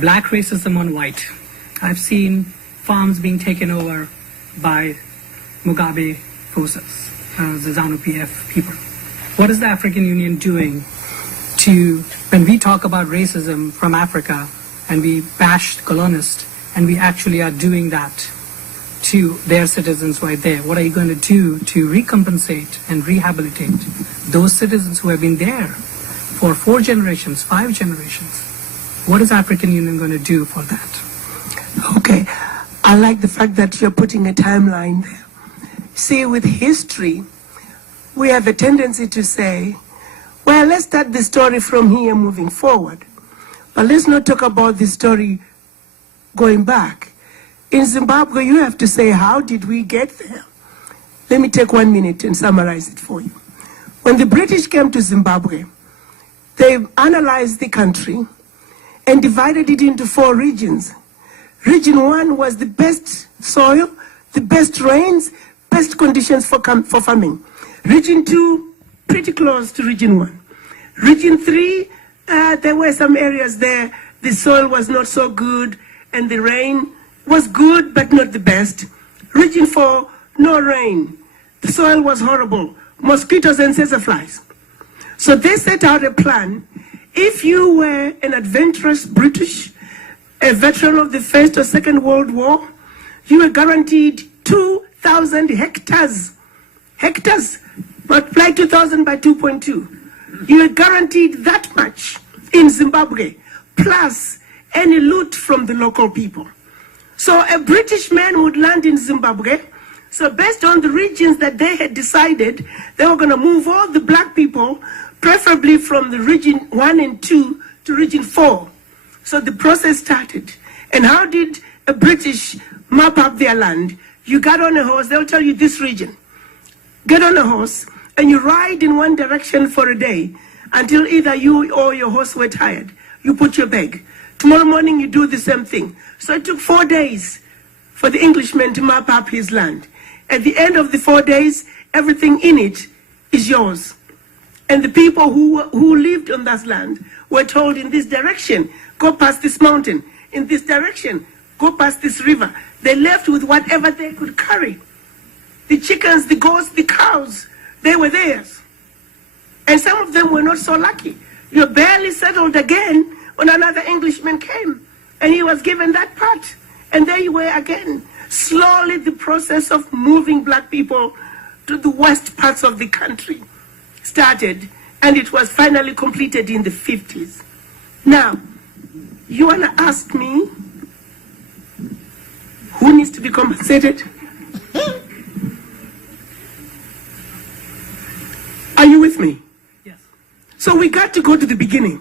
black racism on white. I've seen farms being taken over by Mugabe forces, the ZANU-PF people. What is the African Union doing to, when we talk about racism from Africa and we bash colonialists, and we actually are doing that to their citizens right there, what are you going to do to recompensate and rehabilitate those citizens who have been there for 4 generations, 5 generations? What is African Union going to do for that? Okay, I like the fact that you're putting a timeline there. See, with history, we have a tendency to say, well, let's start the story from here moving forward. But let's not talk about the story going back. In Zimbabwe, you have to say, how did we get there? Let me take 1 minute and summarize it for you. When the British came to Zimbabwe, they analyzed the country and divided it into 4 regions. Region 1 was the best soil, the best rains, best conditions for farming. Region 2, pretty close to Region 1. Region 3, there were some areas there, the soil was not so good, and the rain was good, but not the best. Region 4, no rain. The soil was horrible. Mosquitoes and sesaflies. So they set out a plan. If you were an adventurous British, a veteran of the First or Second World War, you were guaranteed 2,000 hectares. Hectares, multiply 2,000 by 2.2. You were guaranteed that much in Zimbabwe, plus any loot from the local people. So a British man would land in Zimbabwe. So based on the regions that they had decided, they were going to move all the black people, preferably from the region 1 and 2 to region 4. So the process started. And how did a British map up their land? You got on a horse, they'll tell you this region. Get on a horse and you ride in one direction for a day until either you or your horse were tired. You put your bag. Tomorrow morning you do the same thing. So it took 4 days for the Englishman to map up his land. At the end of the 4 days, everything in it is yours. And the people who lived on that land were told, in this direction, go past this mountain. In this direction, go past this river. They left with whatever they could carry. The chickens, the goats, the cows, they were theirs. And some of them were not so lucky. You barely settled again when another Englishman came, and he was given that part. And there you were again. Slowly the process of moving black people to the west parts of the country started, and it was finally completed in the 50s. Now, you want to ask me who needs to be compensated? Are you with me? Yes. So we got to go to the beginning.